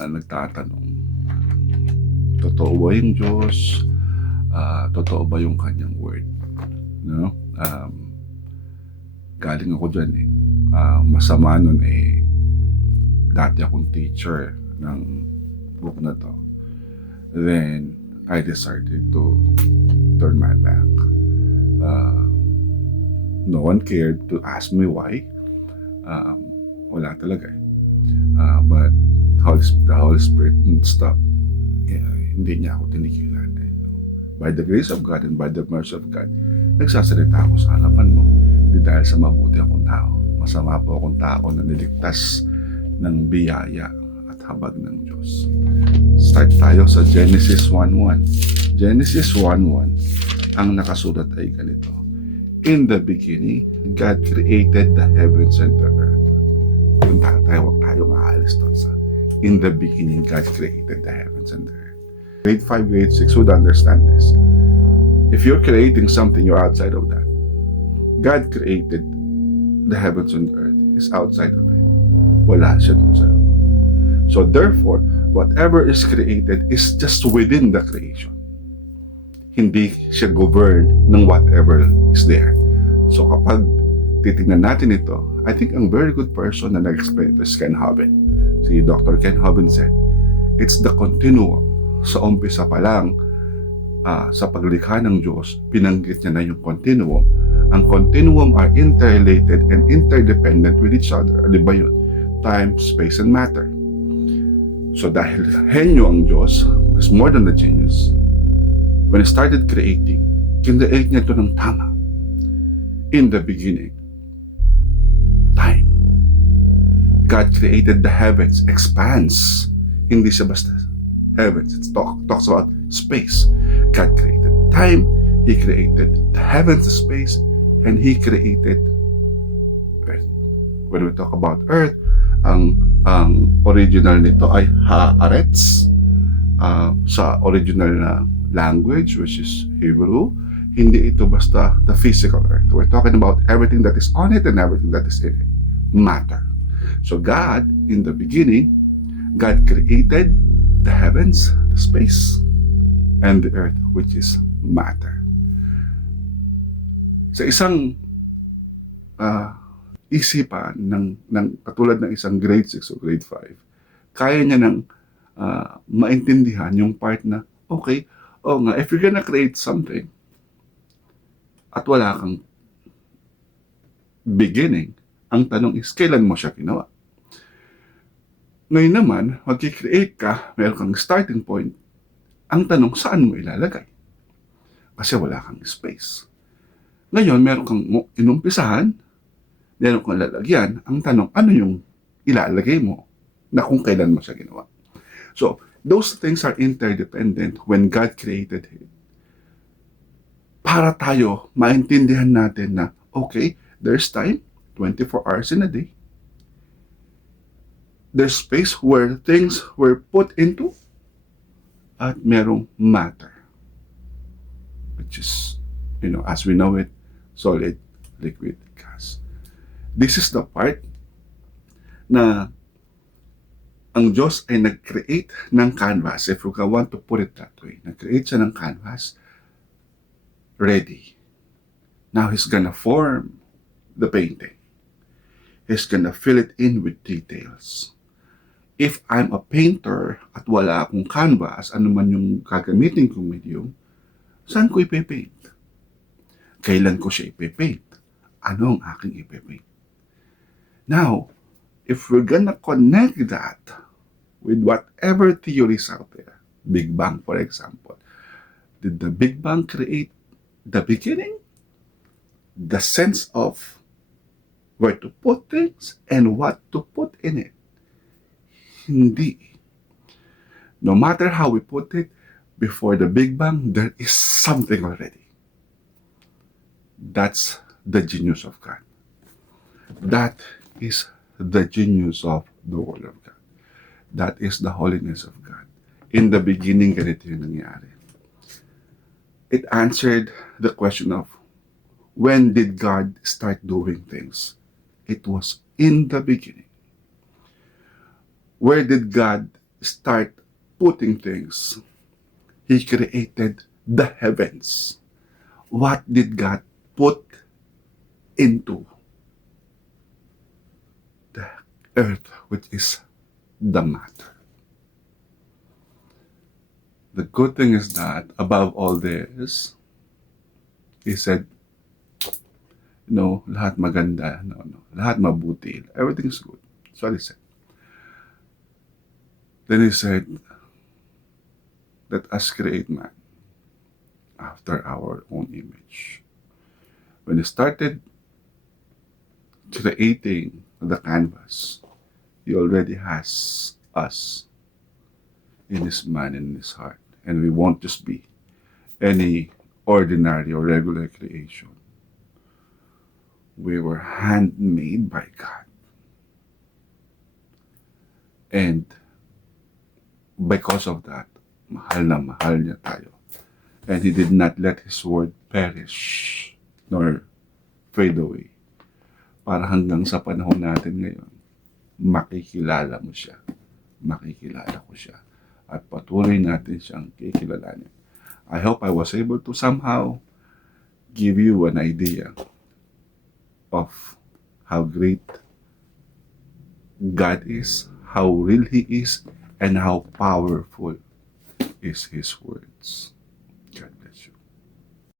Nagtatanong, totoo ba yung Diyos? Totoo ba yung kanyang word? No? Galing ako dyan eh. Masama nun eh, dati akong teacher ng book na to. Then, I decided to turn my back. No one cared to ask me why. Wala talaga eh. But the Holy Spirit didn't stop. Hindi niya ako tinigilan. By the grace of God and by the mercy of God, nagsasalita ako sa harapan mo. Hindi dahil sa mabuti akong tao. Masama po akong tao na niligtas ng biyaya at habag ng Diyos. Start tayo sa Genesis 1:1. Genesis 1:1, ang nakasulat ay ganito. In the beginning, God created the heavens and the earth. Kung tayo, huwag tayong aalis doon sa in the beginning, God created the heavens and the earth. Grade 5, grade 6 would understand this. If you're creating something, you're outside of that. God created the heavens and the earth. He's outside of it. Wala siya dun sa loob. So therefore, whatever is created is just within the creation. Hindi siya governed ng whatever is there. So kapag titignan natin ito, I think ang very good person na nag-explain ito is Ken Hovind. Si Dr. Ken Hovind said, it's the continuum. Sa umpisa pa lang, sa paglikha ng Diyos, binanggit niya na yung continuum. Ang continuum are interrelated and interdependent with each other. Di ba yun? Time, space, and matter. So dahil henyo ang Diyos, is more than a genius, when He started creating, kinreate niya ito ng tama. In the beginning, time. God created the heavens, expanse. Hindi siya basta heavens. It talks about space. God created time, He created the heavens, the space, and He created earth. When we talk about earth, ang original nito ay haaretz. Sa original na language, which is Hebrew, hindi ito basta the physical earth. We're talking about everything that is on it and everything that is in it. Matter. So God, in the beginning, God created the heavens, the space, and the earth, which is matter. Sa isang isipan ng katulad ng isang grade 6 o grade 5, kaya niya nang maintindihan yung part na, okay, if you're gonna create something at wala kang beginning, ang tanong is, kailan mo siya ginawa? Ngayon naman, mag-create ka, meron kang starting point. Ang tanong, saan mo ilalagay? Kasi wala kang space. Ngayon, meron kang inumpisahan, meron kang lalagyan. Ang tanong, ano yung ilalagay mo na kung kailan mo siya ginawa? So, those things are interdependent when God created it. Para tayo, maintindihan natin na, okay, there's time, 24 hours in a day. There's space where things were put into, at merong matter, which is, as we know it, solid, liquid, gas. This is the part na ang Diyos ay nag-create ng canvas, if you want to put it that way. Nag-create siya ng canvas, ready. Now He's gonna form the painting. He's gonna fill it in with details. If I'm a painter at wala akong canvas, ano man yung gagamitin kong medium, saan ko ipe-paint? Kailan ko siya ipe-paint? Ano ang aking ipe-paint? Now, if we're gonna connect that with whatever theories out there, Big Bang for example, did the Big Bang create the beginning? The sense of where to put things and what to put in it? Hindi. No matter how we put it, before the Big Bang, there is something already. That's the genius of God. That is the genius of the Word of God. That is the holiness of God. In the beginning, ganito yung nangyari. It answered the question of, when did God start doing things? It was in the beginning. Where did God start putting things. He created the heavens. What did God put into the earth, which is the matter? The good thing is that above all this, he said, no, lahat maganda, no, lahat mabuti, everything's good. So he said. Then he said, let us create man after our own image. When he started creating the canvas, he already has us in his mind and in his heart. And we won't just be any ordinary or regular creation. We were handmade by God. And because of that, mahal na mahal niya tayo. And He did not let His word perish nor fade away. Para hanggang sa panahon natin ngayon, makikilala mo siya. Makikilala ko siya. At patuloy natin siyang kikilalanin. I hope I was able to somehow give you an idea of how great God is, how real He is, and how powerful is His words.